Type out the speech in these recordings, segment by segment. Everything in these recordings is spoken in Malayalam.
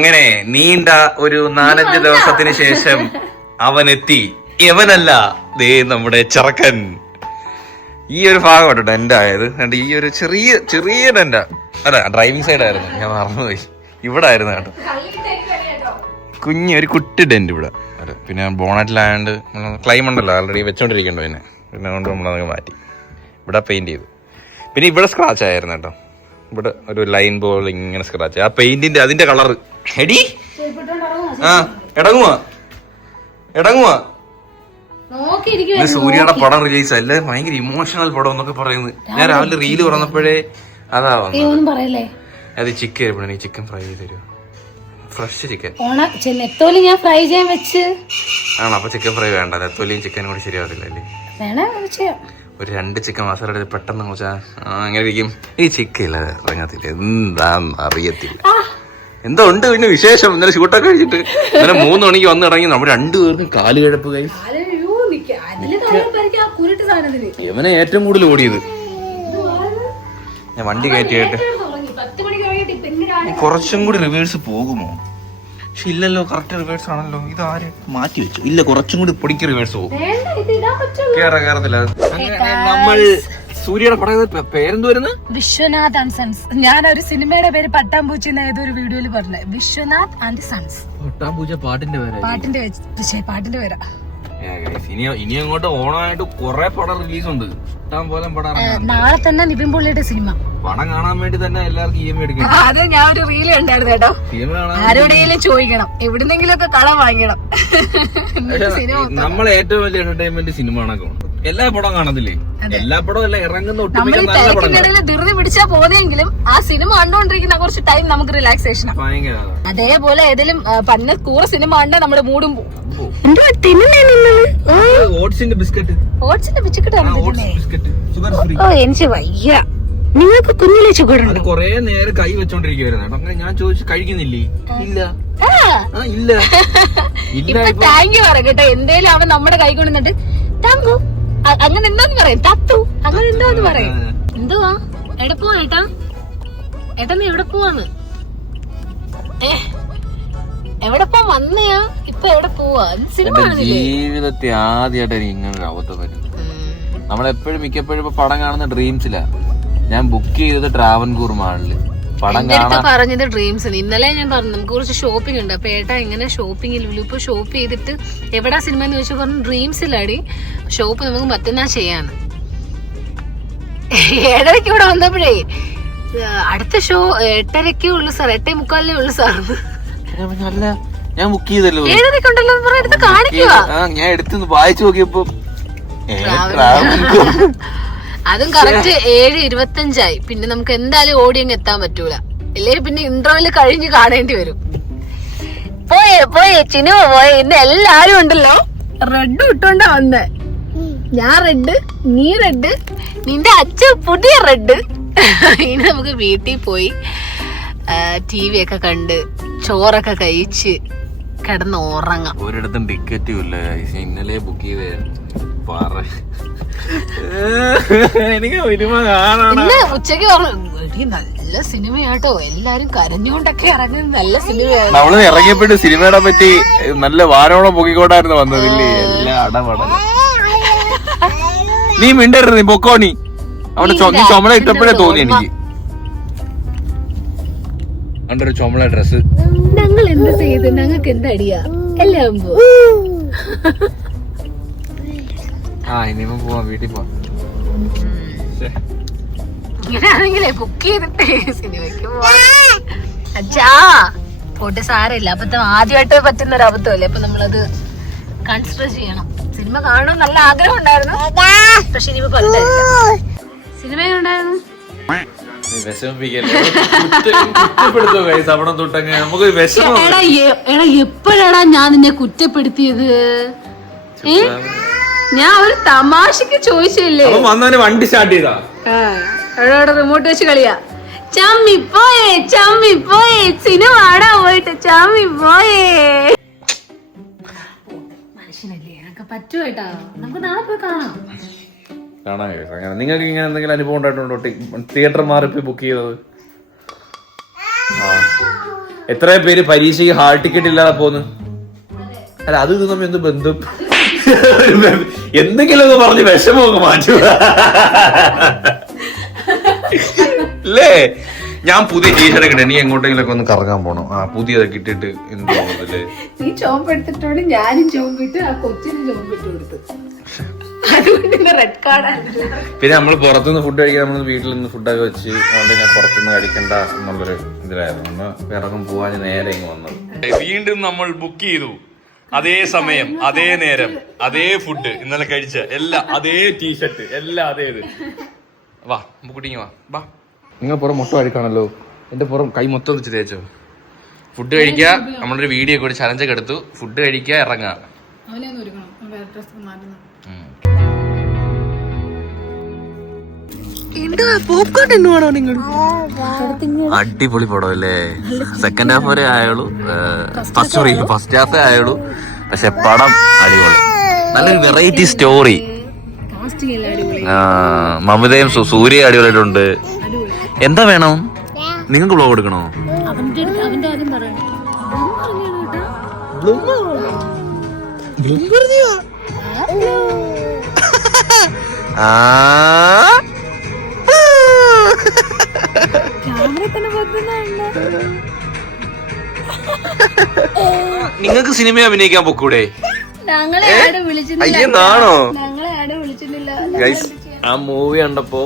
അങ്ങനെ നീണ്ട ഒരു 4-5 ദിവസത്തിന് ശേഷം അവനെത്തി. യവനല്ല, ദേ നമ്മുടെ ചെറുക്കൻ. ഈ ഒരു ഭാഗം കേട്ടോ എന്റെ ആയത്. ഈ ഒരു ചെറിയ എന്റെ അല്ല ഡ്രൈവിംഗ് സൈഡ് ആയിരുന്നു, ഞാൻ മറന്നുപോയി. ഇവിടെ ആയിരുന്നു കേട്ടോ, ഒരു കുട്ടി ഡെന്റ് ഇവിടെ. പിന്നെ ബോണറ്റിലായോണ്ട് ക്ലൈം ഉണ്ടല്ലോ ആൾറെഡി വെച്ചോണ്ടിരിക്കണ്ടോ, പിന്നെ കൊണ്ട് നമ്മളത് മാറ്റി ഇവിടെ പെയിന്റ് ചെയ്തു. പിന്നെ ഇവിടെ സ്ക്രാച്ച് ആയിരുന്നു കേട്ടോ, ഇവിടെ ഒരു ലൈൻ ബോൾ ഇങ്ങനെ സ്ക്രാച്ച്. ആ പെയിന്റിന്റെ അതിന്റെ കളർ എടി എടങ്ങുവാ. സൂര്യയുടെ പടം റിലീസ് അല്ലേ, ഭയങ്കര ഇമോഷണൽ പടം എന്നൊക്കെ പറയുന്നത്. ഞാൻ രാവിലെ റീല് പറഞ്ഞപ്പോഴേ അതാ വന്നത്. അത് ചിക്കൻ ചിക്കൻ ഫ്രൈ ചെയ്ത് തരുമോ? ഫ്രഷ് ചിക്കൻ നെത്തോലി ഞാൻ ഫ്രൈ ചെയ്യാൻ വെച്ച് ആണോ? അപ്പൊ ചിക്കൻ ഫ്രൈ വേണ്ട, നെത്തോലിയും ചിക്കനും കൂടി ശരിയാവത്തില്ല അല്ലേ? ഒരു 2 ചിക്കൻ മസാല എടുത്ത് പെട്ടെന്ന് വെച്ചാ അങ്ങനെ ഇരിക്കും. ഈ ചിക്കൻ ഇല്ല ഇറങ്ങത്തില്ല, എന്താന്ന് അറിയത്തില്ല. എന്തോ ഉണ്ട് പിന്നെ വിശേഷം. ഇന്നലെ ഷൂട്ടൊക്കെ കഴിച്ചിട്ട് ഇന്നലെ 3 മണിക്ക് വന്ന് ഇറങ്ങി നമ്മൾ 2 പേർക്കും കാല് കിഴപ്പ് കൈ. ഇവനെ ഏറ്റവും കൂടുതൽ ഓടിയത് ഞാൻ വണ്ടി കയറ്റിയായിട്ട്. കുറച്ചും കൂടി റിവേഴ്സ് പോകുമോ? പക്ഷെ ഇല്ലല്ലോ, കറക്റ്റ് റിവേഴ്സ് ആണല്ലോ. ഇത് ആര് മാറ്റി വെച്ചു? ഇല്ല, കുറച്ചും കൂടി പൊടിക്ക് റിവേഴ്സ് പോകും. കേറത്തില്ല. നമ്മൾ സൂര്യയുടെ പടം പേരെന്ത് വരുന്നത്? Vishwanath and sons. ഞാനൊരു സിനിമയുടെ പേര് പട്ടാമ്പൂച്ച ഏതൊരു വീഡിയോയിൽ പറഞ്ഞത്. Vishwanath and sons. പട്ടാമ്പൂച്ച പാട്ടിന്റെ പേരാ. ഇനി അങ്ങോട്ട് ഓണമായിട്ട് കൊറേ പടം റിലീസ് ഉണ്ട്, ഇഷ്ടം പോലെ പടം. നാളെ തന്നെ നിവിൻ പോളിയുടെ സിനിമ. പടം കാണാൻ വേണ്ടി തന്നെ എല്ലാവർക്കും EMI എടുക്കണം. അത് ഞാൻ ഒരു റീല് കണ്ടായിരുന്നു കേട്ടോ. ആരോടെങ്കിലും ചോദിക്കണം, എവിടുന്നെങ്കിലും ഒക്കെ കടം വാങ്ങിക്കണം. നമ്മൾ ഏറ്റവും വലിയ എന്റർടൈൻമെന്റ് സിനിമ കാണാൻ. എല്ലാ പടവും കാണത്തില്ലേ? എല്ലാ പടവും എല്ലാം ഇറങ്ങുന്ന ധൃതി പിടിച്ചാ പോന്നെങ്കിലും ആ സിനിമ കണ്ടോണ്ടിരിക്കുന്ന കുറച്ച് ടൈം നമുക്ക് റിലാക്സേഷൻ. അതേപോലെ ഏതെങ്കിലും പന്ന കൂറ സിനിമ കണ്ടാൽ നമ്മുടെ മൂടും പോകും. ഓട്സിന്റെ ബിസ്ക്കറ്റ് എനിക്ക് വയ്യ. നിങ്ങൾക്ക് കുഞ്ഞിലെ ഷുഗർ ഉണ്ട്? കൊറേ നേരം കൈ വെച്ചോണ്ടിരിക്കുവായിരുന്നു. അങ്ങനെ ഞാൻ ചോദിച്ചു കഴിക്കുന്നില്ലേ? ഇല്ല. ഇപ്പൊ താങ്ക് യു പറ കേട്ടോ. എന്തേലും അവൻ നമ്മുടെ കൈ കൊണ്ടുവന്നിട്ട് താങ്കു അങ്ങനെ എന്താന്ന് പറയും, തത്തു അങ്ങനെ എന്തോന്ന് പറയും. എന്തുവാ എവിടെ പോവാ ഏട്ടാ? ഏട്ടാ നീ എവിടെ പോവാന്ന്? എവിടെ പോ വന്നയാ? ഇപ്പൊ എവിടെ പോവാ? സിനിമ ജീവിതത്തിൽ ആദ്യമായിട്ട് ഇങ്ങനൊരു അവസ്ഥ വരും. നമ്മളെപ്പോഴും മിക്കപ്പോഴും ഇപ്പൊ പടം കാണുന്ന ഡ്രീംസിലാ. ഞാൻ ബുക്ക് ചെയ്തത് ട്രാവൻകൂർ മാളില് പടം കാണാൻ പറഞ്ഞത് ഡ്രീംസ്. ഇന്നലെ ഞാൻ പറഞ്ഞു നമുക്ക് കുറച്ച് ഷോപ്പിംഗ് ഉണ്ട്. അപ്പൊ ഏട്ടാ എങ്ങനെ ഷോപ്പിംഗിൽ ഇപ്പൊ ഷോപ്പ് ചെയ്തിട്ട് എവിടാ സിനിമ എന്ന് ചോദിച്ചാൽ പറഞ്ഞു ഡ്രീംസിലാടി ഷോപ്പ്, നമുക്ക് മറ്റന്നാ ചെയ്യാന്ന്. 7:30 ഇവിടെ വന്നപ്പോഴേ അടുത്ത ഷോ 8:30 ഉള്ളു സാർ, 8:45 ഉള്ളു സാർ. അല്ല ഞാൻ ബുക്ക് ചെയ്തല്ലോ, 7:30 ഉണ്ടല്ലോ എടുത്ത് കാണിക്കുക. ഞാൻ എടുത്ത് വായിച്ചു നോക്കിയപ്പോ അതും കറക്റ്റ് 7:25 പിന്നെ നമുക്ക് എന്തായാലും ഓടി അങ്ങ് എത്താൻ പറ്റൂല. ഇല്ലെങ്കിൽ പിന്നെ ഇന്റർവെല് കഴിഞ്ഞ് കാണേണ്ടി വരും. പോയേ ചിനുവ പോയെ. ഇന്ന് എല്ലാരും ഉണ്ടല്ലോ റെഡ് ഇട്ടോണ്ടാ വന്നേ. ഞാൻ റെഡ്, നീ റെഡ്, നിന്റെ അച്ഛൻ പുതിയ റെഡ്. ഇനി നമുക്ക് വീട്ടിൽ പോയി TV ഒക്കെ കണ്ട് ചോറൊക്കെ കഴിച്ച് കിടന്ന് ഉറങ്ങാം. ഒരിടത്തും ടിക്കറ്റും ഇല്ല, ഇന്നലെ ബുക്ക് ചെയ്തേ. എനിക്ക് സിനിമ കാണണം. ഇന്ന് ഉച്ചക്ക് പറഞ്ഞു നല്ല സിനിമയാട്ടോ, എല്ലാരും കരഞ്ഞോണ്ടൊക്കെ ഇറങ്ങുന്ന നല്ല സിനിമയാണ്. നമ്മള് ഇറങ്ങിയപ്പോഴും സിനിമയുടെ പറ്റി നല്ല വാരോളം പൊക്കിക്കോട്ടായിരുന്നു വന്നതില്ലേ, എല്ലാ അടപട. നീ മിണ്ടരുത്, നീ പൊക്കോ. നീ അവിടെ ചുമല ഇട്ടപ്പോഴേ തോന്നി എനിക്ക് ഒരു ചുമല ഡ്രസ്. ഞങ്ങൾ എന്ത് ചെയ്ത് ഞങ്ങൾക്ക് എന്താ അടിയാ എല്ലാം പോ. ഇനിയിപ്പോ പോവാം, വീട്ടിൽ പോവാം. ഇങ്ങനെയാണെങ്കിലേ ബുക്ക് ചെയ്തിട്ട് സിനിമയ്ക്ക് പോവാ. അച്ഛാ പോട്ടെ, സാരമില്ല. അബദ്ധം ആദ്യമായിട്ട് പറ്റുന്ന ഒരു അബദ്ധമല്ലേ, അപ്പൊ നമ്മളത് കൺസിഡർ ചെയ്യണം. സിനിമ കാണണം നല്ല ആഗ്രഹം ഉണ്ടായിരുന്നു, പക്ഷെ ഇനിയിപ്പോ പറ്റില്ല. സിനിമ ഉണ്ടായിരുന്നു. എപ്പോഴാടാ ഞാൻ നിന്നെ കുറ്റപ്പെടുത്തിയത്? ഞാൻ ഒരു തമാശക്ക് ചോദിച്ചില്ലേ. വണ്ടി സ്റ്റാർട്ട് ചെയ്താ അവിടെ റിമോട്ട് വെച്ച് കളിയാ. ചമ്മി പോയേ സിനിമ ആടാ പോയിട്ട് ചമ്മി പോയേ. മനുഷ്യനല്ലേ, എനിക്ക് പറ്റുവേട്ടാ. നമുക്ക് നാളെ പോയി കാണാം. നിങ്ങൾക്ക് ഇങ്ങനെ എന്തെങ്കിലും അനുഭവം ഉണ്ടായിട്ടുണ്ടോ തിയേറ്റർ മാറി ബുക്ക് ചെയ്തത്? എത്ര പേര് പരീക്ഷയ്ക്ക് ഹാൾ ടിക്കറ്റ് ഇല്ലാതെ പോന്ന്? അല്ല അത് ഇത് തമ്മിൽ എന്ത് ബന്ധം? എന്തെങ്കിലും ഒന്ന് പറഞ്ഞ് വിഷമമൊക്കെ മാറ്റു അല്ലേ? ഞാൻ പുതിയ ടീഷർട്ട് കിട്ടെ, നീ എങ്ങോട്ടെങ്കിലും ഒന്ന് കറങ്ങാൻ പോണം. ആ പുതിയതൊക്കെ ഇട്ടിട്ട് എന്ത് തോന്നുന്നല്ലേ? നീ ചോമ്പെടുത്തിട്ടോണ്ട് ഞാനും ചോമ്പിട്ട് ആ കൊച്ചിന് ചോമ്പിട്ട് കൊടുത്തു. അതുകൊണ്ട് റെഡ് കാർഡായിരുന്നു. പിന്നെ നമ്മൾ പുറത്തുനിന്ന് ഫുഡ് കഴിക്കാൻ നമ്മൾ വീട്ടിൽ നിന്ന് ഫുഡൊക്കെ വെച്ച് അതുകൊണ്ട് ഞാൻ പുറത്തുനിന്ന് കഴിക്കണ്ട എന്നുള്ളൊരു ഇതിലായിരുന്നു. ഒന്ന് ഇറങ്ങും പോവാൻ നേരെ ഇങ്ങ് വന്നത്. വീണ്ടും നമ്മൾ ബുക്ക് ചെയ്തു. അതേ സമയം, അതേ നേരം, അതേ ഫുഡ്, ഇന്നലെ കഴിച്ച എല്ലാം അതേ ടീഷർട്ട് എല്ലാം അതേ ഇത്. വാ കുട്ടിങ്ങ വാ. നിങ്ങൾ പുറം മൊത്തം അഴുക്കാണല്ലോ. എന്റെ പുറം കൈ മൊത്തം വെച്ച് തേച്ചോ. ഫുഡ് കഴിക്കുക, നമ്മളൊരു വീഡിയോ കൂടി ചലഞ്ചൊക്കെ എടുത്തു. ഫുഡ് കഴിക്കുക, ഇറങ്ങുക. അടിപൊളി പടം അല്ലേ? സെക്കൻഡ് ഹാഫ് വരെ ആയുള്ളൂ, ഫസ്റ്റ് ഹാഫേ ആയുള്ളൂ. പക്ഷെ പടം അടിപൊളി, നല്ലൊരു വെറൈറ്റി സ്റ്റോറി. മമതയും സൂര്യ അടിപൊളിയായിട്ടുണ്ട്. എന്താ വേണം നിങ്ങൾക്ക്? ബ്ലോഗ് എടുക്കണോ? നിങ്ങൾക്ക് സിനിമ അഭിനയിക്കാൻ പൊക്കൂടെ? അയ്യെന്നാണോ? ആ മൂവി കണ്ടപ്പോ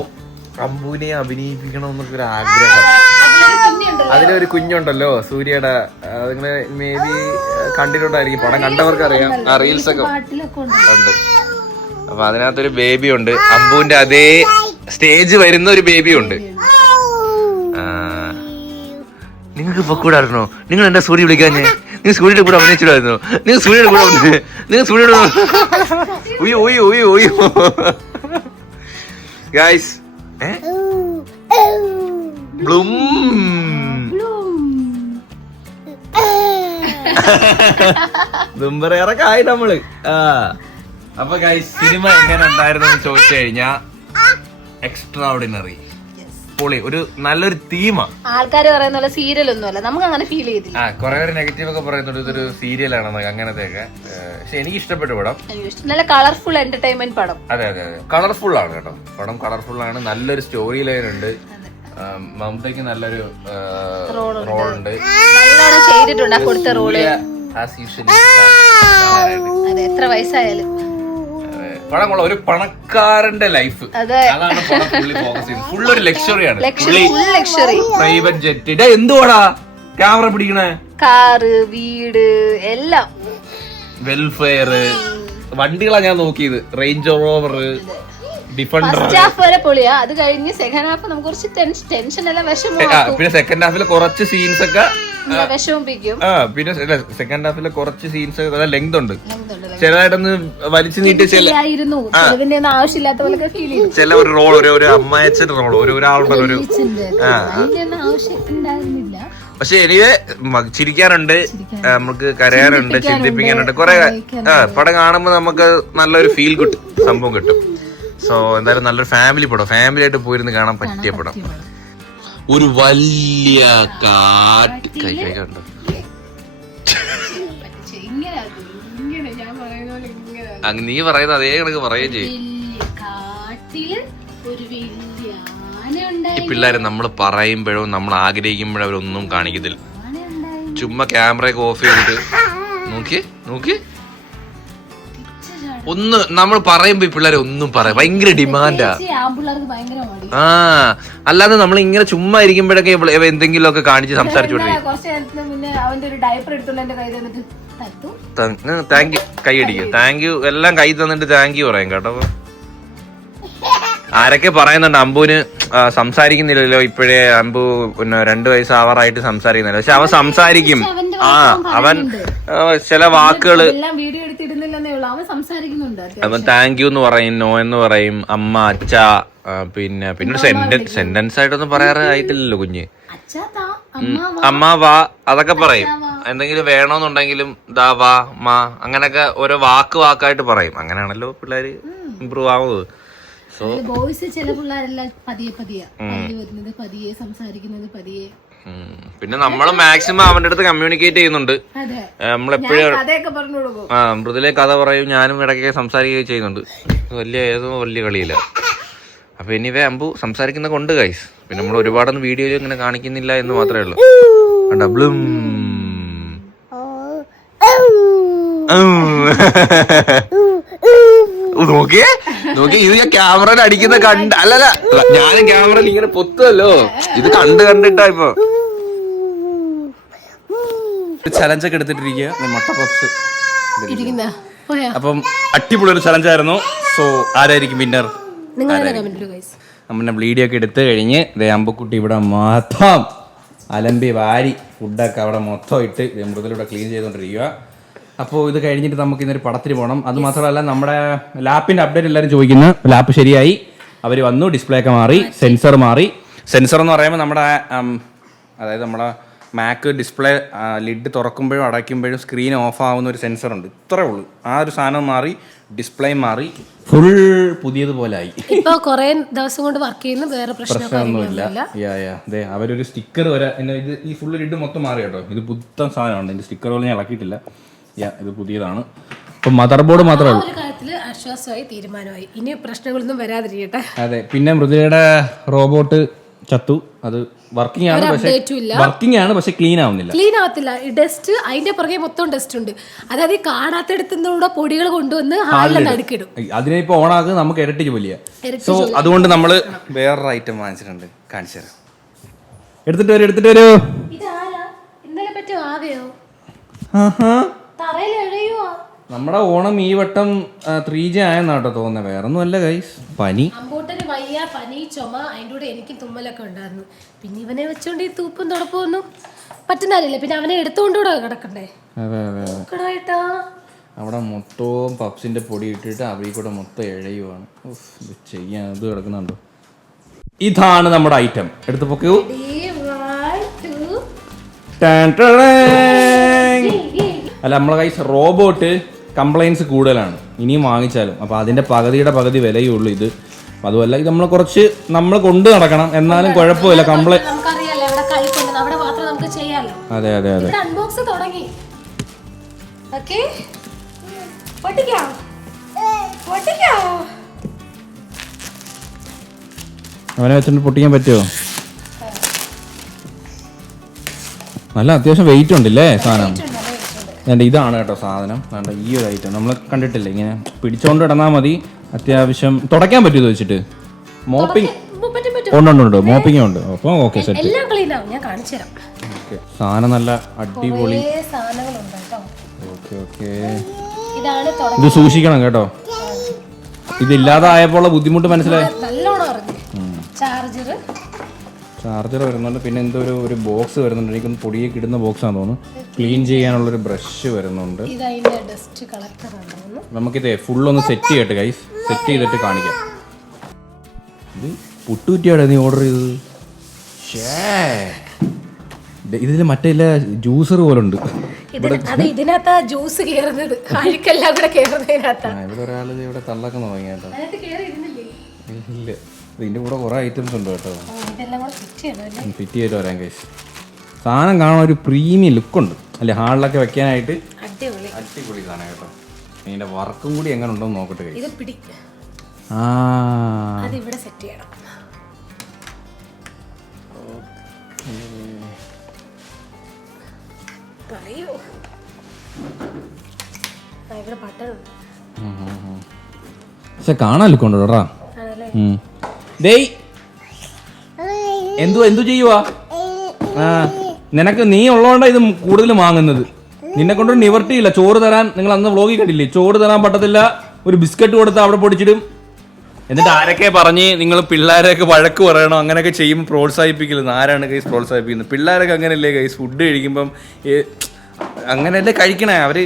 അമ്പുവിനെ അഭിനയിപ്പിക്കണമെന്നൊക്കെ ഒരു ആഗ്രഹം. അതിലൊരു കുഞ്ഞുണ്ടല്ലോ സൂര്യയുടെ, നിങ്ങള് മേ ബി കണ്ടിട്ടുണ്ടായിരിക്കും, പടം കണ്ടവർക്ക് അറിയാം. ആ റീൽസ് ഒക്കെ ഉണ്ട്. അപ്പൊ അതിനകത്തൊരു ബേബി ഉണ്ട്, അമ്പുവിന്റെ അതേ സ്റ്റേജ് വരുന്ന ഒരു ബേബി ഉണ്ട്. നിങ്ങൾക്ക് പൊക്കൂടായിരുന്നോ? നിങ്ങൾ എന്താ സൂര്യ വിളിക്കാഞ്ഞേ? നിങ്ങൾ സൂര്യയുടെ കൂടെ അഭിനയിച്ചിട്ടായിരുന്നോ? നിങ്ങൾ സൂര്യയുടെ കൂടെ നിങ്ങൾ സൂര്യയുടെ ഗൈസ് ബ്ലൂം ബ്ലൂംബറൊക്കെ ആയി നമ്മള്. അപ്പൊ ഗൈസ് സിനിമ എങ്ങനെ ഉണ്ടായിരുന്നു എന്ന് ചോദിച്ചു കഴിഞ്ഞാ എക്സ്ട്രാ ഓർഡിനറി, പൊളി. ഒരു നല്ലൊരു തീമാ. ആൾക്കാർ പറയുന്ന പോലെ സീരിയൽ ഒന്നുമല്ല, നമുക്ക് അങ്ങനെ ഫീൽ ചെയ്തില്ല. കുറെ പേര് നെഗറ്റീവ് ഒക്കെ പറയുന്നുണ്ട് ഇതൊരു സീരിയലാണെന്നൊക്കെ, അങ്ങനത്തെയൊക്കെ. പക്ഷെ എനിക്ക് ഇഷ്ടപ്പെട്ടു പടം. നല്ല കളർഫുൾ എന്റർടൈൻമെന്റ് പടം. അതെ അതെ അതെ, കളർഫുൾ ആണ് കേട്ടോ പടം. കളർഫുൾ ആണ്, നല്ലൊരു സ്റ്റോറി ലൈൻ ഉണ്ട്. മമതയ്ക്ക് നല്ലൊരു റോളുണ്ട്, നല്ലോണം ചെയ്തിട്ടുണ്ട് കൊടുത്ത റോള്. എത്ര വയസ്സായാലും പടം കൊള്ളാം. ഒരു പണക്കാരന്റെ ലൈഫ്, അതാണ് പടം ഫുള്ളി ഫോക്കസ് ചെയ്യുന്നത്. ഫുൾ ഒരു ലക്ഷറിയാണ്. പ്രൈവറ്റ് ജെറ്റ്, എന്തുവാടാ ക്യാമറ പിടിക്കണേ? കാറ്, വീട്, എല്ലാം വെൽഫെയർ വണ്ടികളാ ഞാൻ നോക്കിയത്. Range rover, defender. First half വരെ പൊളിയാ. അത് കഴിഞ്ഞ് സെക്കൻഡ് ഹാഫ് നമുക്ക് കുറച്ച് ടെൻഷൻ എല്ലാം വിഷമം. പിന്നെ സെക്കൻഡ് ഹാഫിൽ കുറച്ച് സീൻസ് ഒക്കെ വിഷമിപ്പിക്കും. പിന്നെ സെക്കൻഡ് ഹാഫിലെ കുറച്ച് സീൻസ് ലെങ്ത് ഉണ്ട്, ചെറുതായിട്ടൊന്ന് വലിച്ചു നീട്ടി ആവശ്യമില്ലാത്ത പോലെ ചില ഒരു റോൾ, ഒരു അമ്മായച്ചൻ റോൾ, ഒരാളുടെ ഒരു പക്ഷെ എനിക്ക് ചിരിക്കാനുണ്ട്, നമുക്ക് കരയാനുണ്ട്, ചിന്തിപ്പിക്കാനുണ്ട്. കുറെ പടം കാണുമ്പോൾ നമുക്ക് നല്ലൊരു ഫീൽ കിട്ടും, സംഭവം കിട്ടും. സോ എന്തായാലും നല്ലൊരു ഫാമിലി പടം, ഫാമിലി ആയിട്ട് പോയിരുന്ന് കാണാൻ പറ്റിയ പടം. ഒരു വലിയ കാറ്റ് കൈകണ്ടോ? നീ പറയുന്ന അതേ കണക്ക് പറയുകയും ചെയ്യും. ഈ പിള്ളേരെ നമ്മൾ പറയുമ്പോഴും നമ്മൾ ആഗ്രഹിക്കുമ്പോഴും അവരൊന്നും കാണിക്കത്തില്ല. ചുമ്മാ ക്യാമറയൊക്കെ ഓഫ് ചെയ്തിട്ട് നോക്കി ഒന്ന് നമ്മൾ പറയുമ്പോ ഈ പിള്ളേരെ ഒന്നും പറയാം, ഭയങ്കര ഡിമാൻഡാ. അല്ലാതെ നമ്മൾ ഇങ്ങനെ ചുമ്മാ ഇരിക്കുമ്പോഴൊക്കെ എന്തെങ്കിലും ഒക്കെ കാണിച്ച് സംസാരിച്ചു താങ്ക് യു, കൈ അടിക്കും, താങ്ക് യു, എല്ലാം കൈ തന്നിട്ട് താങ്ക് യു പറയാം കേട്ടോ. ആരൊക്കെ പറയുന്നുണ്ട് അമ്പുവിന് സംസാരിക്കുന്നില്ലല്ലോ ഇപ്പോഴേ, അമ്പു പിന്നെ 2 വയസ്സാവാറായിട്ട് സംസാരിക്കുന്നില്ല. പക്ഷെ അവൻ സംസാരിക്കും. അവൻ ചില വാക്കുകള് അവൻ താങ്ക് യു എന്ന് പറയും, നോ എന്ന് പറയും, അമ്മ, അച്ഛ, പിന്നെ സെന്റൻസ് ആയിട്ടൊന്നും പറയാറ് ആയിട്ടില്ലല്ലോ കുഞ്ഞ്. അമ്മ, വാ, അതൊക്കെ പറയും. എന്തെങ്കിലും വേണോന്നുണ്ടെങ്കിലും ദാ, വാ, മാ, അങ്ങനെയൊക്കെ ഓരോ വാക്കായിട്ട് പറയും. അങ്ങനെയാണല്ലോ പിള്ളേര് ഇമ്പ്രൂവ് ആവുന്നത്. ബോയ്സ് ചില പിള്ളേരെല്ലാം പതിയെ വരുന്നത്, പതിയെ സംസാരിക്കുന്നത്, പതിയെ പിന്നെ നമ്മൾ മാക്സിമം അവന്റെ അടുത്ത് കമ്മ്യൂണിക്കേറ്റ് ചെയ്യുന്നുണ്ട്. നമ്മളെപ്പോഴും മൃദുലെ കഥ പറയും, ഞാനും ഇടയ്ക്ക് സംസാരിക്കുകയും ചെയ്യുന്നുണ്ട്. വലിയ കളിയില്ല. അപ്പൊ എനിവേ അമ്പു സംസാരിക്കുന്ന കൊണ്ട് ഗൈസ്. പിന്നെ നമ്മൾ ഒരുപാടൊന്നും വീഡിയോയിൽ ഇങ്ങനെ കാണിക്കുന്നില്ല എന്ന് മാത്രമേ ഉള്ളൂ. ഡബിളും നോക്കിയേ ഇത് ഞാൻ ക്യാമറയിൽ അടിക്കുന്ന അല്ലല്ല, ഞാനും ക്യാമറയിൽ ഇങ്ങനെ പൊത്തുമല്ലോ, ഇത് കണ്ടിട്ടാ ഇപ്പൊ ചലഞ്ചൊക്കെ എടുത്തിട്ടിരിക്കുക മുട്ട പപ്സ്. അപ്പം അടിപൊളി ഒരു ചലഞ്ചായിരുന്നു. സോ ആരായിരിക്കും വിന്നർ? നമ്മുടെ വീഡിയോ ഒക്കെ എടുത്തു കഴിഞ്ഞ് അമ്പക്കുട്ടി ഇവിടെ മൊത്തം അലമ്പി വാരി ഫുഡൊക്കെ അവിടെ മൊത്തം ഇട്ട് മൃദുലൂടെ ക്ലീൻ ചെയ്തുകൊണ്ടിരിക്കുക. അപ്പോൾ ഇത് കഴിഞ്ഞിട്ട് നമുക്ക് ഇന്നൊരു പടത്തിന് പോകണം. അത് മാത്രമല്ല നമ്മുടെ ലാപ്പിന്റെ അപ്ഡേറ്റ് എല്ലാവരും ചോദിക്കുന്നു. ലാപ്പ് ശരിയായി, അവർ വന്നു, ഡിസ്പ്ലേ ഒക്കെ മാറി, സെൻസർ മാറി. സെൻസർ എന്ന് പറയുമ്പോൾ നമ്മുടെ അതായത് നമ്മുടെ മാക്ക് ഡിസ്പ്ലേ ലിഡ് തുറക്കുമ്പോഴും അടയ്ക്കുമ്പോഴും സ്ക്രീൻ ഓഫ് ആവുന്ന ഒരു സെൻസർ ഉണ്ട്. ഇത്രേ ഉള്ളൂ. ആ ഒരു സാധനം മാറി, ഡിസ്പ്ലേ മാറി, ഫുൾ പുതിയതുപോലെ ആയി. ഇപ്പൊ കുറെ ദിവസം കൊണ്ട് വർക്ക് ചെയ്യുന്ന വേറെ പ്രശ്നമൊന്നുമില്ല. അതെ, അവരൊരു സ്റ്റിക്കർ വരെ ഇത് ഈ ഫുൾ ലിഡ് മൊത്തം മാറി കേട്ടോ. ഇത് പുത്തൻ സാധനമാണ്. ഇതിന്റെ സ്റ്റിക്കർ പോലും ഞാൻ ഇളക്കിയിട്ടില്ല. ഇത് പുതിയതാണ്. ഇപ്പൊ മദർ ബോർഡ് മാത്രമേ ഉള്ളൂ. ആശ്വാസമായി, തീരുമാനമായി. ഇനി പ്രശ്നങ്ങളൊന്നും വരാതിരിക്കട്ടെ. അതെ, പിന്നെ മൃദുലയുടെ റോബോട്ട് ചത്തു. അത് വർക്കിംഗ് ആണ്, പക്ഷെ ക്ലീൻ ആവത്തില്ല. ഡസ്റ്റ് അതിന്റെ പുറകെ മൊത്തം ഡസ്റ്റ് ഉണ്ട്. അതായത് കാണാത്തടത്തുനിന്നൂടെ പൊടികൾ കൊണ്ടുവന്ന് ഹാളിൽ അടുക്കിടും. അതിനെ ഇപ്പൊ ഓണാക്കി നമുക്ക് ഇരട്ടി ജോലിയാ. സോ അതുകൊണ്ട് നമ്മള് വേറൊരു ഐറ്റം വാങ്ങിച്ചിട്ടുണ്ട്, കാണിച്ചു തരാം. എടുത്തിട്ട് വരൂ. ഇന്നലെ പറ്റോ ആവയോ? നമ്മുടെ ഓണം ഈ വട്ടം 3G ആയെന്നാട്ടോ തോന്നുന്നത്. വേറൊന്നും അല്ല ഗൈസ്, പനി. അമ്പോട്ടന് വയ്യ, പനി, ചുമ, അതിൻ്റെ കൂടെ എനിക്ക് തുമ്മലൊക്കെ ഉണ്ടായിരുന്നു. പിന്നെ ഇവനെ വെച്ചോണ്ട് ഈ തൂപ്പും തുടപ്പൊന്നും പറ്റുന്നില്ല. പിന്നെ അവനെ എടുത്തോണ്ടൂടെ കിടക്കണ്ടേ? അവിടെ മൊത്തവും പപ്സിന്റെ പൊടി ഇട്ടിട്ട് അവിടെ കൂടെ മൊത്തം ഇഴയുവാണ്. ചെയ്യാൻ ഇത് കിടക്കുന്നുണ്ടോ? ഇതാണ് നമ്മുടെ ഐറ്റം. എടുത്ത് പൊക്കൂ. അല്ല, നമ്മളെ കൈസ് റോബോട്ട് കംപ്ലൈൻസ് കൂടുതലാണ് ഇനിയും വാങ്ങിച്ചാലും. അപ്പോൾ അതിൻ്റെ പകുതി വിലയേ ഉള്ളൂ ഇത്. അതുമല്ല, ഇത് നമ്മൾ കൊണ്ട് നടക്കണം, എന്നാലും കുഴപ്പമില്ല. അതെ അതെ അതെ. അവനെ വെച്ചിട്ട് പൊട്ടിക്കാൻ പറ്റുമോ? നല്ല അത്യാവശ്യം വെയിറ്റ് ഉണ്ടല്ലേ സാധനം. ഇതാണ് കേട്ടോ സാധനം. വേണ്ട, ഈ ഒരു ഐറ്റം നമ്മൾ കണ്ടിട്ടില്ല. ഇങ്ങനെ പിടിച്ചോണ്ട് ഇടന്നാൽ മതി. അത്യാവശ്യം തുടയ്ക്കാൻ പറ്റുമോ വെച്ചിട്ട്? മോപ്പിംഗ് ഉണ്ടോ? മോപ്പിംഗ് ഉണ്ട്. അപ്പോൾ ഓക്കെ, സെറ്റ്. സാധനം നല്ല അടിപൊളി. ഓക്കെ. ഇത് സൂക്ഷിക്കണം കേട്ടോ. ഇതില്ലാതായപ്പോൾ ബുദ്ധിമുട്ട് മനസ്സിലായി. ചാർജർ വരുന്നുണ്ട്. പിന്നെ എന്തോ ഒരു ബോക്സ് വരുന്നുണ്ട്. എനിക്കൊന്ന് പൊടിയൊക്കെ ഇടുന്ന ബോക്സാണെന്ന് തോന്നുന്നു. ക്ലീൻ ചെയ്യാനുള്ളൊരു ബ്രഷ് വരുന്നുണ്ട്. നമുക്കിത് ഫുള്ളൊന്ന് സെറ്റ് ചെയ്യട്ടെ ഗൈസ്. സെറ്റ് ചെയ്തിട്ട് കാണിക്കാം. ഇത് പുട്ടുകുറ്റിയാണ് നീ ഓർഡർ ചെയ്തത്. ഇതിൽ മറ്റേ ജ്യൂസർ പോലെ ഉണ്ട്. ഇവിടെ ഒരാൾ ഇവിടെ തള്ളൊക്കെ തുടങ്ങി കേട്ടോ. ഇല്ല, ഇതിന്റെ കൂടെ കുറെ ഐറ്റംസ് ഉണ്ട് കേട്ടോ. ഫിറ്റ് ചെയ്തിട്ട് വരാൻ ഗൈസ്. സാധനം കാണാൻ ഒരു പ്രീമിയം ലുക്കുണ്ട് അല്ലെ? ഹാളിലൊക്കെ വെക്കാനായിട്ട് അടിപൊളി സാധനം കേട്ടോ. ഇതിന്റെ വർക്കും കൂടി എങ്ങനെ ഉണ്ടോന്ന് നോക്കട്ടെ ഗൈസ്. പക്ഷെ കാണാൻ ലുക്കുണ്ട് കേട്ടോ. എന്തു ചെയ്യുവാ? നിനക്ക് നീ ഉള്ളതുകൊണ്ടാണ് ഇത് കൂടുതൽ വാങ്ങുന്നത്. നിന്നെ കൊണ്ട് നിവർത്തിയില്ല. ചോറ് തരാൻ, നിങ്ങൾ അന്ന് വ്ളോഗിൽ കണ്ടില്ലേ, ചോറ് തരാൻ പറ്റത്തില്ല. ഒരു ബിസ്ക്കറ്റ് കൊടുത്ത് അവിടെ പൊടിച്ചിടും. എന്നിട്ട് ആരൊക്കെ പറഞ്ഞ് നിങ്ങൾ പിള്ളേരൊക്കെ വഴക്ക് പറയണം, അങ്ങനെയൊക്കെ ചെയ്യുമ്പോൾ പ്രോത്സാഹിപ്പിക്കരുത്. ആരാണ് ഗൈസ് പ്രോത്സാഹിപ്പിക്കുന്നത്? പിള്ളേരൊക്കെ അങ്ങനെയല്ലേ ഗൈസ്? ഫുഡ് കഴിക്കുമ്പം അങ്ങനെയല്ലേ കഴിക്കണേ. അവർ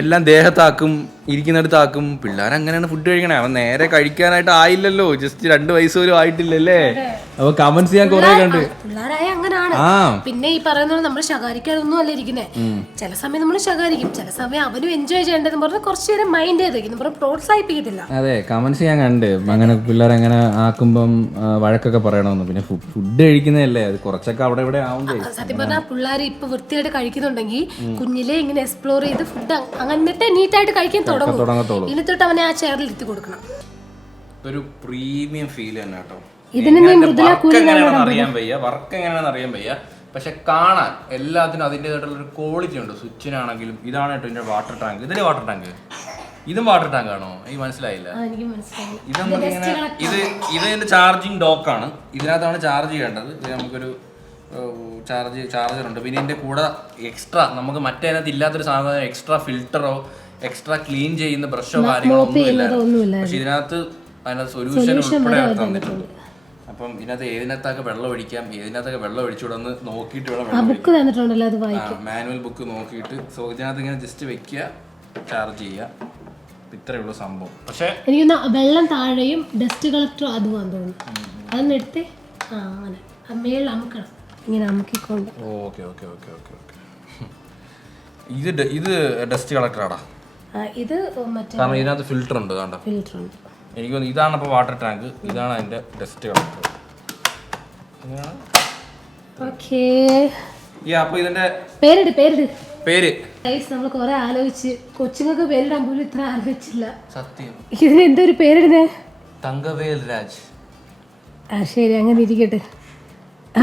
എല്ലാം ദേഹത്താക്കും, ഇരിക്കുന്നിടത്താക്കും. പിള്ളേരങ്ങനെയാണ് ഫുഡ് കഴിക്കണേ. അവൻ നേരെ കഴിക്കാനായിട്ട് ആയില്ലല്ലോ. ജസ്റ്റ് 2 വയസ്സ് പോലും ആയിട്ടില്ലല്ലേ. അപ്പൊ കമന്റ്സ് ഞാൻ കുറെ കണ്ട്. കാര്യങ്ങള്. പിന്നെ ഈ പറയുന്നത് നമ്മൾ ശകാരിക്കാതൊന്നും അല്ല ഇരിക്കുന്നേ. ചില സമയം നമ്മൾ ശകാരിക്കും, ചില സമയം അവനും എൻജോയ് ചെയ്യേണ്ടതെന്ന് പറഞ്ഞാൽ കുറച്ചു നേരം മൈൻഡ് ചെയ്തേക്കും, പ്രോത്സാഹിപ്പിക്കത്തില്ല. അതെ, കമന്റ്സ് ഞാൻ കണ്ട് അങ്ങനെ പിള്ളേർ അങ്ങനെ ആക്കുമ്പം വഴക്കൊക്കെ പറയണമെന്ന്. പിന്നെ ഫുഡ് കഴിക്കുന്നതല്ലേ, അത് കുറച്ചൊക്കെ അവിടെ ഇവിടെ ആവുമ്പോ സത്യം പറഞ്ഞാൽ പിള്ളേർ ഇപ്പൊ വൃത്തിയായിട്ട് കഴിക്കുന്നുണ്ടെങ്കിൽ കുഞ്ഞിലെ ഇങ്ങനെ എക്സ്പ്ലോർ ചെയ്ത് ഫുഡ് അങ്ങനത്തെ നീറ്റായിട്ട് കഴിക്കാൻ തുടങ്ങത്തുള്ളൂ. ഇനി തൊട്ട് അവനെ ആ ചെയറിൽ ഇരുത്തി കൊടുക്കണം. ഒരു പ്രീമിയം ഫീൽ തന്നെ കേട്ടോ. വർക്ക് എങ്ങനെയാണെന്ന് അറിയാൻ വയ്യ, പക്ഷെ കാണാൻ എല്ലാത്തിനും അതിൻ്റെതായിട്ടുള്ള ഒരു ക്വാളിറ്റി ഉണ്ട്. സ്വിച്ചിനാണെങ്കിലും ഇതാണ് കേട്ടോ ഇതിന്റെ വാട്ടർ ടാങ്ക്. ഇതിലെ വാട്ടർ ടാങ്ക്, ഇതും വാട്ടർ ടാങ്ക് ആണോ? എനിക്ക് മനസ്സിലായില്ല. ഇത് നമുക്കിങ്ങനെ ഇതിന്റെ ചാർജിങ് ഡോക്കാണ്. ഇതിനകത്താണ് ചാർജ് ചെയ്യേണ്ടത്. ഇത് നമുക്കൊരു ചാർജർ ഉണ്ട്. പിന്നെ ഇതിന്റെ കൂടെ എക്സ്ട്രാ നമുക്ക് മറ്റേതിനകത്ത് ഇല്ലാത്തൊരു സാധനം, എക്സ്ട്രാ ഫിൽറ്ററോ എക്സ്ട്രാ ക്ലീൻ ചെയ്യുന്ന ബ്രഷോ കാര്യങ്ങളോ ഒന്നുമില്ല. പക്ഷെ ഇതിനകത്ത് സൊല്യൂഷൻ ഉൾപ്പെടെ തന്നിട്ടുണ്ട്. അപ്പം ഇതിനകത്ത് ഏതിനകത്തൊക്കെ വെള്ളം ഒഴിക്കാം, ഏതിനകത്തൊക്കെ വെള്ളം ഒഴിച്ചുകൂടെന്ന് നോക്കിയിട്ട് വേണം മാനുവൽ ബുക്ക് നോക്കിയിട്ട്. സോ ഇതിനകത്ത് ഇങ്ങനെ ജസ്റ്റ് വെക്കുക, ചാർജ് ചെയ്യുക, ഇത്രയേ ഉള്ളൂ സംഭവം. പക്ഷെ എനിക്ക് വെള്ളം താഴെയും ഡസ്റ്റ് കളക്ടർ അതും തോന്നുന്നു. അതൊന്ന് എടുത്തേ, അങ്ങനെ മേളിൽ അമുക്കണം, ഇങ്ങനെ അമുക്കിക്കൊണ്ട്. ഓക്കെ. ഇത് ഡസ്റ്റ് കളക്ടറാടാ. ഇത് മറ്റേ കാരണം ഇതിനകത്ത് ഫിൽറ്റർ ഉണ്ട്. ഫിൽറ്റർ ഉണ്ട്. എനിക്ക് തോന്നുന്നു ഇതാണ് ഇപ്പോൾ വാട്ടർ ടാങ്ക്, ഇതാണ് അതിന്റെ ഡസ്റ്റ് കളക്ടർ. അപ്പൊ ഇതിന്റെ പേര് നമ്മൾ കൊറേ ആലോചിച്ച്, കൊച്ചുങ്ങൾക്ക് പേരിടാൻ പോലും ഇത്ര ആലോചിച്ചില്ല. സത്യം. ഇതിന് എന്തൊരു പേരിടുന്നേ? തങ്കവേൽ രാജ്. ശരി, അങ്ങനെ ഇരിക്കട്ടെ.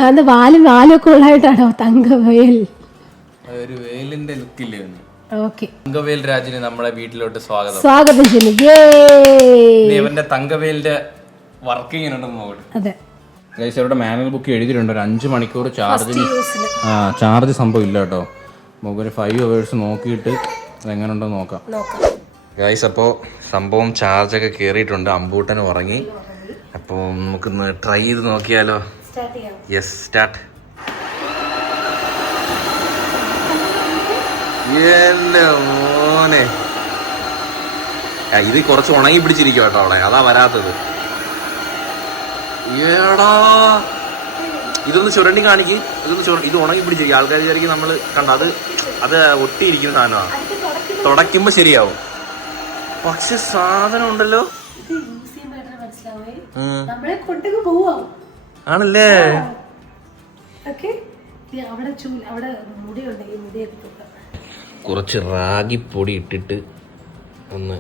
അന്ന് വാലും ഒക്കെ ഉള്ളതായിട്ടാണോ തങ്കവേൽ? ഒരു വേലിന്റെ ലുക്കില്ലേ? ഓക്കെ, തങ്കവേൽ രാജിന് നമ്മുടെ വീട്ടിലോട്ട് സ്വാഗതം ചെയ്യുന്നു. ഇവന്റെ തങ്കവേലിന്റെ വർക്കിങ്ങിനുണ്ടെന്ന് നോക്കട്ടെ. അതെ, ഗൈസ്, ഇവിടെ മാനുവൽ ബുക്ക് എഴുതിയിട്ടുണ്ട്. ഒരു 5 മണിക്കൂർ ചാർജ് സംഭവം ഇല്ല കേട്ടോ. നമുക്കൊരു 5 hours നോക്കിയിട്ട് എങ്ങനെ ഉണ്ടോ നോക്കാം. ഗൈസ്, അപ്പോൾ സംഭവം ചാർജൊക്കെ കയറിയിട്ടുണ്ട്. അമ്പൂട്ടന് ഉറങ്ങി. അപ്പോൾ നമുക്കൊന്ന് ട്രൈ ചെയ്ത് നോക്കിയാലോ? Yes, start. എന്റെ മോനെ, ഇത് കുറച്ച് ഉണങ്ങി പിടിച്ചിരിക്കും കേട്ടോ അവളെ, അതാ വരാത്തത്. ഏടാ, ഇതൊന്ന് ചുരണ്ടി കാണിക്ക്. ഇത് ഉണങ്ങി പിടിച്ചിരിക്കും. ആൾക്കാർ വിചാരിക്കും നമ്മള് കണ്ട അത് ഒട്ടിയിരിക്കുന്ന സാധനമാണ്. തുടയ്ക്കുമ്പോ ശരിയാവും, പക്ഷെ സാധനം ഉണ്ടല്ലോ. ആണല്ലേ? കുറച്ച് റാഗിപ്പൊടി ഇട്ടിട്ട് ഒന്ന്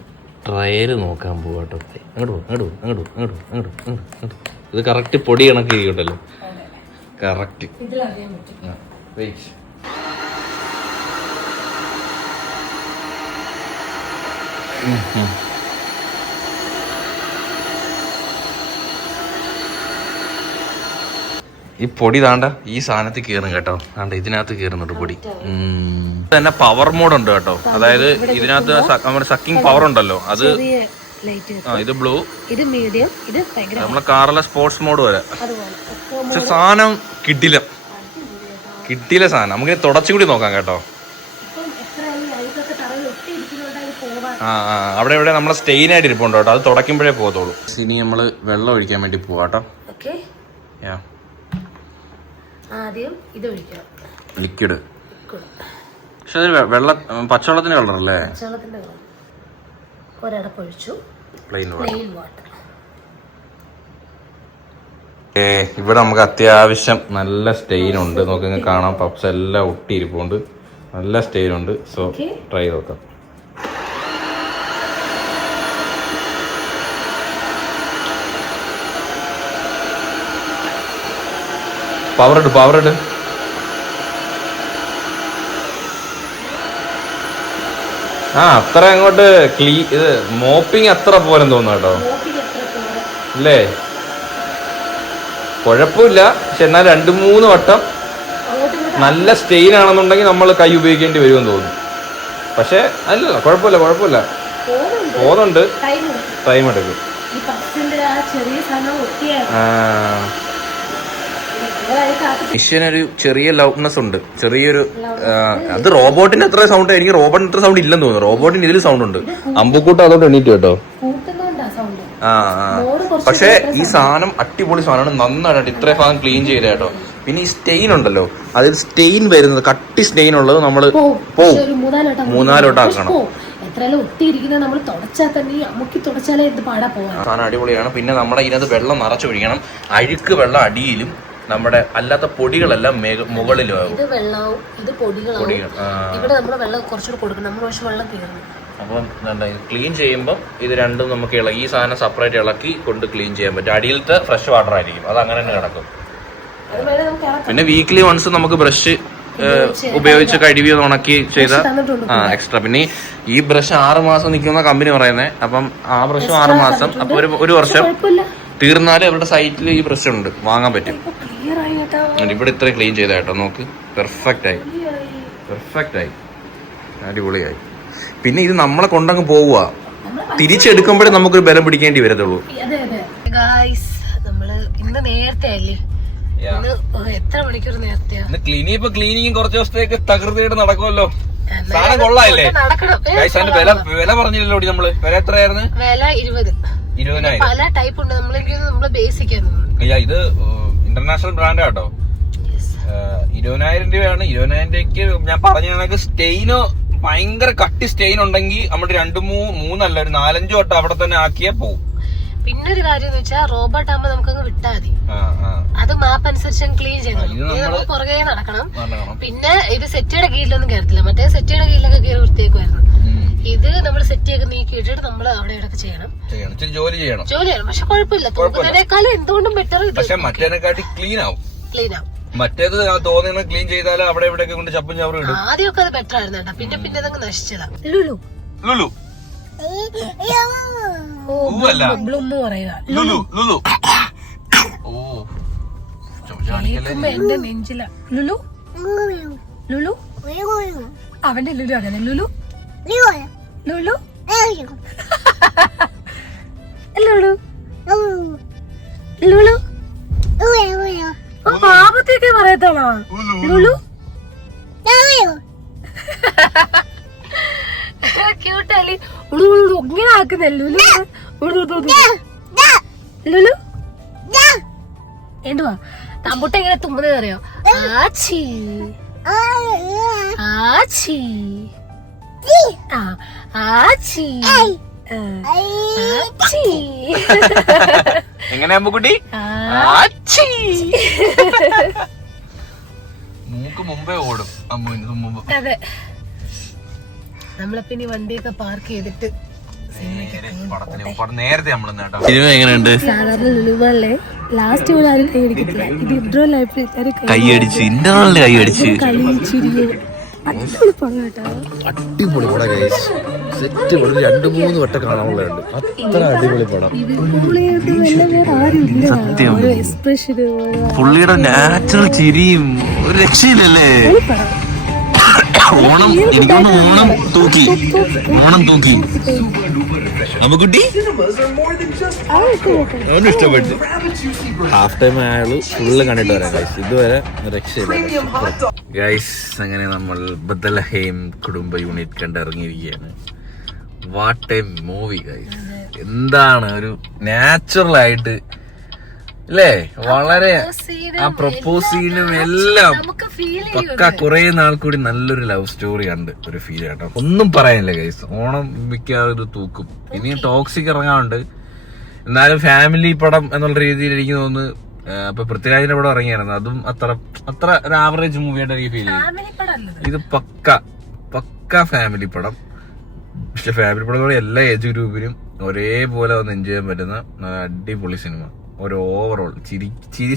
ട്രയല് നോക്കാൻ പോവാട്ടോ. അങ്ങോട്ട്. ഇത് കറക്റ്റ് പൊടി കണക്ക് ഇരിക്കട്ടല്ലോ, കറക്റ്റ്. ഈ പൊടി താണ്ട ഈ സാധനത്തിൽ കയറും കേട്ടോ. താണ്ട ഇതിനകത്ത് കയറുന്നുണ്ട് പൊടി. തന്നെ പവർ മോഡ് ഉണ്ട് കേട്ടോ. അതായത് ഇതിനകത്ത് നമ്മുടെ സക്കിങ് പവർ ഉണ്ടല്ലോ, അത് ഇത് ബ്ലൂ, ഇത് മീഡിയം, ഇത് നമ്മളെ കാറിലെ സ്പോർട്സ് മോഡ് വരെ. പക്ഷെ സാധനം കിട്ടില്ല സാധനം. നമുക്ക് തുടച്ചുകൂടി നോക്കാം കേട്ടോ. അവിടെ ഇവിടെ നമ്മളെ സ്റ്റെയിൻ ആയിട്ട് ഇരിപ്പുണ്ടോ കേട്ടോ, അത് തുടയ്ക്കുമ്പോഴേ പോകത്തുള്ളൂ. ഇനി നമ്മള് വെള്ളം ഒഴിക്കാൻ വേണ്ടി പോവാട്ടോ. ആദ്യം ഇത് ഒഴിക്കണം, ലിക്വിഡ്. പക്ഷെ അത് പച്ചവെള്ളത്തിന്റെ കളർ അല്ലേ? ഒരടപ്പൊഴിച്ചു, പ്ലെയിൻ വാട്ടർ. ഇവിടെ നമുക്ക് അത്യാവശ്യം നല്ല സ്റ്റെയിൻ ഉണ്ട്. നോക്കി കാണാം, പപ്സ് എല്ലാം ഒട്ടിയിരിപ്പുണ്ട്, നല്ല സ്റ്റെയിൻ ഉണ്ട്. സോ ട്രൈ നോക്കാം. പവർ ഇട്. അത്ര അങ്ങോട്ട് ഇത് മോപ്പിങ് അത്ര പോലെന്ന് തോന്നുന്നു കേട്ടോ. അല്ലേ? കുഴപ്പമില്ല, പക്ഷെ എന്നാൽ 2-3 വട്ടം നല്ല സ്റ്റെയിൻ ആണെന്നുണ്ടെങ്കിൽ നമ്മൾ കൈ ഉപയോഗിക്കേണ്ടി വരുമെന്ന് തോന്നുന്നു. പക്ഷെ അല്ലല്ലോ, കുഴപ്പമില്ല. പോകുന്നുണ്ട്, ടൈം എടുക്കും. മിഷ്യനൊരു ചെറിയ ലൗഡ്നെസ് ഉണ്ട്, ചെറിയൊരു. അത് റോബോട്ടിന്റെ അത്ര സൗണ്ട്, എനിക്ക് റോബോട്ടിന് അത്ര സൗണ്ട് ഇല്ലെന്ന് തോന്നുന്നു. റോബോട്ടിന് ഇതിൽ സൗണ്ട് ഉണ്ട്. അമ്പുക്കൂട്ടം അതോട്ട് എണീറ്റ് കേട്ടോ. പക്ഷെ ഈ സാധനം അടിപൊളി സാധനമാണ്. നന്നായിട്ട് ഇത്രയും ഭാഗം ക്ലീൻ ചെയ്ത കേട്ടോ. പിന്നെ ഈ സ്റ്റെയിൻ ഉണ്ടല്ലോ, അതിൽ സ്റ്റെയിൻ വരുന്നത്, കട്ടി സ്റ്റെയിൻ ഉള്ളത് നമ്മൾ മൂന്നാലോട്ട് ആക്കണം. എത്രയാലും ഒട്ടിയിരിക്കുന്നത് നമ്മൾ തുടച്ചാൽ തന്നെ അമുക്കി തുടച്ചാലേ എന്ത് പാടാ പോവാൻ. സാധനം അടിപൊളിയാണ്. പിന്നെ നമ്മുടെ ഇതിനകത്ത് വെള്ളം നിറച്ചൊഴിക്കണം. അഴുക്ക് വെള്ളം അടിയിലും നമ്മുടെ അല്ലാത്ത പൊടികളെല്ലാം മുകളിലും ആകും. ഇത് വെള്ളവും ഇത് പൊടികളാവും. ഇവിടെ നമ്മൾ വെള്ളം കുറച്ചുകൂടി കൊടുക്കണം. നമ്മൾ പക്ഷെ വെള്ളം തീർന്നു. അപ്പം എന്താ ക്ലീൻ ചെയ്യുമ്പോൾ ഇത് രണ്ടും നമുക്ക് ഈ സാധനം സെപ്പറേറ്റ് ഇളക്കി കൊണ്ട് ക്ലീൻ ചെയ്യാൻ പറ്റും. അടിയിലത്തെ ഫ്രഷ് വാട്ടർ ആയിരിക്കും, അത് അങ്ങനെ തന്നെ കിടക്കും. പിന്നെ വീക്ക്ലി വൺസ് നമുക്ക് ബ്രഷ് ഉപയോഗിച്ച് കഴുകി ഉണക്കി ചെയ്ത എക്സ്ട്രാ. പിന്നെ ഈ ബ്രഷ് 6 മാസം നിൽക്കുന്ന കമ്പനി പറയുന്നത്. അപ്പം ആ ബ്രഷ് 6 മാസം, അപ്പൊ ഒരു വർഷം തീർന്നാലും അവരുടെ സൈറ്റിൽ ഈ ബ്രഷ് ഉണ്ട്, വാങ്ങാൻ പറ്റും. ഇവിടെ ഇത്രയും ക്ലീൻ ചെയ്ത കേട്ടോ, നോക്ക്, പെർഫെക്റ്റ് ആയി, അടിപൊളിയായി. പിന്നെ ഇത് നമ്മളെ കൊണ്ടങ്ങ് പോവുക, തിരിച്ചെടുക്കുമ്പോഴേ നമുക്കൊരു ബലം പിടിക്കേണ്ടി വരത്തുള്ളൂ. നമ്മള് ഇന്ന് നേരത്തെ അല്ലേ, എത്ര മണിക്കൂർ നേരത്തെയാ ക്ലീനിങ് കുറച്ച് ദിവസത്തേക്ക് തകൃതിയായിട്ട് നടക്കുമല്ലോ. സാധനം കൊള്ളാല്ലേ? വില പറഞ്ഞില്ലല്ലോ നമ്മള്. വില എത്രയായിരുന്നു? വില 20,000. പല ടൈപ്പ് ഉണ്ട്. നമ്മള് ബേസിക് ഇത് ഇന്റർനാഷണൽ ബ്രാൻഡ് കേട്ടോ. 20,000 രൂപയാണ്. 20,000 രൂപയ്ക്ക് ഞാൻ പറഞ്ഞ കണക്ക് സ്റ്റെയിനോ ഭയങ്കര കട്ടി സ്റ്റെയിൻ ഉണ്ടെങ്കിൽ നമ്മുടെ 2-3 ഒരു 4-5 വട്ടം അവിടെ തന്നെ ആക്കിയാ പോവും. പിന്നൊരു കാര്യം എന്ന് വെച്ചാൽ റോബോട്ട് ആകുമ്പോ നമുക്കങ്ങ് വിട്ടാ മതി. അത് മാപ്പ് അനുസരിച്ച് ക്ലീൻ ചെയ്യണം, പുറകെ നടക്കണം. പിന്നെ ഇത് സെറ്റിയുടെ കീഴിലൊന്നും കയറത്തില്ല. മറ്റേ സെറ്റിയുടെ കീഴിലൊക്കെ കയറി വൃത്തിയേക്കുമായിരുന്നു. ഇത് നമ്മൾ സെറ്റിയൊക്കെ നീക്കിയിട്ടിട്ട് നമ്മൾ അവിടെ ഇടയ്ക്ക് ചെയ്യണം, ജോലി ചെയ്യണം. പക്ഷെ കുഴപ്പമില്ല, തൂക്കുന്നതിനേക്കാളും എന്തുകൊണ്ടും ബെറ്റർ മറ്റേനെക്കാട്ടി ക്ലീൻ ആവും. മറ്റേത് തോന്നുന്ന ക്ലീൻ ചെയ്താൽ അവിടെ എവിടെയൊക്കെ കൊണ്ട് ചപ്പും ചവറും ഇടും. ആദ്യമൊക്കെ അത് ബെറ്റർ ആയിരുന്നു കേട്ടോ. പിന്നെ അതങ്ങ് നശിച്ചതാ. ലുലു എന്റെ നെഞ്ചില ലുലു ലുലു അവന്റെ ലുലു അങ്ങനെ ലുലു ലുലു ലുലു ലുലു പാപത്തേക്ക് പറയത്താണോ ലുലു? ക്യൂട്ടല്ലേ ഇങ്ങനെ ആക്കുന്നേ ലുലു. ലുലു എന്തുവാ തമ്പുട്ട എങ്ങനെ തുമ്മുന്നത് അറിയോ? ആച്ചി ആച്ചി ആച്ചി ആച്ചി. എങ്ങനെയാ കുട്ടി? മൂക്ക് മുമ്പേ ഓടും. അതെ, നമ്മളിപ്പോ ഇനി വണ്ടിയൊക്കെ പാർക്ക് ചെയ്തിട്ട് നേരത്തെ സിനിമ എങ്ങനെയുണ്ട്? സാധാരണ ലുലുമാളിലെ ലാസ്റ്റ് പോലെ ആരും കൈയടിക്കത്തില്ല. ഇത് ഇൻട്രോയിൽ കൈയടിച്ച് ഇന്റർവെല്ലിന് കൈയടിച്ച് അടിപൊളി പടം കേട്ടോ. അടിപൊളി പടം ഗൈസ്. സെറ്റ് 2-3 വട്ടം കാണാനുള്ളതുണ്ട്. അത്ര അടിപൊളി പടം. സത്യം, പുള്ളിയുടെ നാച്ചുറൽ ചിരിയും ഒരു രക്ഷയില്ലല്ലേ. ഓണം എനിക്കൊന്ന് ഓണം തൂക്കി അമ്മക്കുട്ടി അവന് ഇഷ്ടപ്പെട്ടു. ഹാഫ് ടൈം അയാള് ഫുള്ള് കണ്ടിട്ട് വരാം ഗൈസ്. ഇതുവരെ രക്ഷയില്ല ഗൈസ്. അങ്ങനെ നമ്മൾ ബദൽഹേം കുടുംബ യൂണിറ്റ് കണ്ടിറങ്ങിയിരിക്കുകയാണ്. What a movie guys. എന്താണ് ഒരു നാച്ചുറൽ ആയിട്ട് അല്ലേ, വളരെ ആ പ്രപ്പോസ് സീനും എല്ലാം പക്ക. കുറെ നാൾ കൂടി നല്ലൊരു ലവ് സ്റ്റോറി കണ്ട് ഒരു ഫീൽ കേട്ടോ. ഒന്നും പറയാനില്ല ഗൈസ്. ഓണം മിക്കവാറും തൂക്കും. ഇനിയും ടോക്സിക് ഇറങ്ങാറുണ്ട്, എന്നാലും ഫാമിലി പടം എന്നുള്ള രീതിയിൽ എനിക്ക് തോന്നുന്നു. ഇപ്പൊ പൃഥ്വിരാജിന്റെ പടം ഇറങ്ങിയായിരുന്നു, അതും അത്ര ഒരു ആവറേജ് മൂവിയായിട്ട് എനിക്ക് ഫീൽ ചെയ്തു. ഇത് പക്ക ഫാമിലി പടം. പക്ഷെ ഫാമിലി പടം എല്ലാ ഏജ് ഗ്രൂപ്പിനും ഒരേപോലെ ഒന്ന് എൻജോയ് ചെയ്യാൻ പറ്റുന്ന അടിപൊളി സിനിമ. ഒരു ഓവറോൾ ചിരി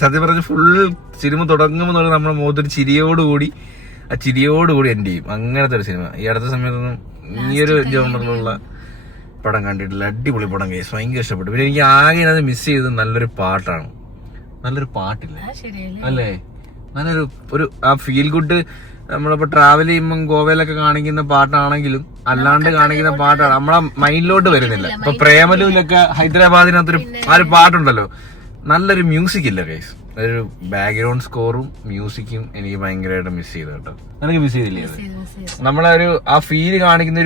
സത്യം പറഞ്ഞ ഫുൾ സിനിമ തുടങ്ങുമ്പോൾ നമ്മുടെ മുഖത്തൊരു ചിരിയോടുകൂടി എൻഡ് ചെയ്യും. അങ്ങനത്തെ ഒരു സിനിമ ഈ അടുത്ത സമയത്തൊന്നും ഈ ഒരു ജോണറിലുള്ള പടം കണ്ടിട്ടില്ല. അടിപൊളി പടം കേസ്, ഭയങ്കര ഇഷ്ടപ്പെട്ടു. പിന്നെ എനിക്ക് ആകെ അത് മിസ് ചെയ്തത് നല്ലൊരു പാട്ടില്ല അല്ലേ, നല്ലൊരു ആ ഫീൽ ഗുഡ്. നമ്മളിപ്പോ ട്രാവൽ ചെയ്യുമ്പോൾ ഗോവയിലൊക്കെ കാണിക്കുന്ന പാട്ടാണെങ്കിലും അല്ലാണ്ട് കാണിക്കുന്ന പാട്ടാണ് നമ്മളെ മൈൻഡിലോട്ട് വരുന്നില്ല. ഇപ്പൊ പ്രേമലൂലൊക്കെ ഹൈദരാബാദിനകത്തൊരു ആ ഒരു പാട്ടുണ്ടല്ലോ, നല്ലൊരു മ്യൂസിക് ഇല്ല ഗൈസ്. ഒരു ബാക്ക്ഗ്രൗണ്ട് സ്കോറും മ്യൂസിക്കും എനിക്ക് ഭയങ്കരമായിട്ട് മിസ് ചെയ്തു കേട്ടോ. നിനക്ക് മിസ് ചെയ്തില്ലേ? നമ്മളെ ആ ഫീല് കാണിക്കുന്ന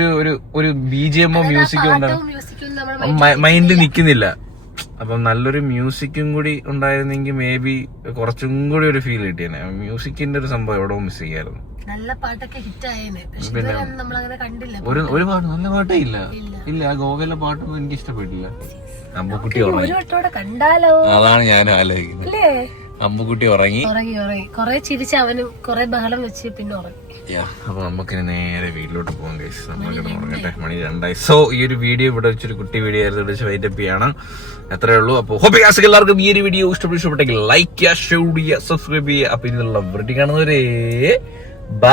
ഒരു BGMോ മ്യൂസിക്കോ ഉണ്ടാകും മൈൻഡിൽ നിൽക്കുന്നില്ല. അപ്പം നല്ലൊരു മ്യൂസിക്കും കൂടി ഉണ്ടായിരുന്നെങ്കിൽ മേ ബി കുറച്ചും കൂടി ഒരു ഫീൽ കിട്ടിയേനെ. മ്യൂസിക്കിന്റെ ഒരു സംഭവം എവിടെ മിസ് ചെയ്യായിരുന്നു. നല്ല പാട്ടൊക്കെ ഹിറ്റ് ആയേനെ. പക്ഷെ ഇതുവരെ നമ്മളങ്ങനെ കണ്ടില്ല. ഒരു പാട്ട് നല്ല പാട്ടേ ഇല്ല. ആ ഗോവയിലെ പാട്ടൊന്നും എനിക്ക് ഇഷ്ടപ്പെട്ടില്ല. അമ്പുക്കുട്ടി ഉറങ്ങി. ഒരു വട്ടോടെ കണ്ടാലോ? അതാണ് ഞാനും ആലോചിക്കുന്നത്. അമ്പുക്കുട്ടി ഉറങ്ങി. കൊറേ ചിരിച്ച് അവനും കൊറേ ബഹളം വെച്ച് പിന്നെ ഉറങ്ങി. അപ്പൊ നമുക്കിനി നേരെ വീട്ടിലോട്ട് പോകാം ഗൈസ്. നമ്മളിവിടെ ഉറങ്ങട്ടെ. മണി 2 സോ ഈ ഒരു വീഡിയോ ഇവിടെ വെച്ചൊരു കുട്ടി വീഡിയോ ആയിരുന്നു. വിളിച്ച് വൈൻഡപ്പ് ചെയ്യണം. എത്രേ ഉള്ളൂ. അപ്പൊ ഹോപ്പ് എല്ലാവർക്കും ഈ ഒരു വീഡിയോ ഇഷ്ടപ്പെട്ടെങ്കിൽ ലൈക്ക് ചെയ്യുക, ഷെയർ ചെയ്യുക, സബ്സ്ക്രൈബ് ചെയ്യുക. അപ്പൊ ഇതിനുള്ള വീഡിയോ കാണുന്നവരെ ബൈ.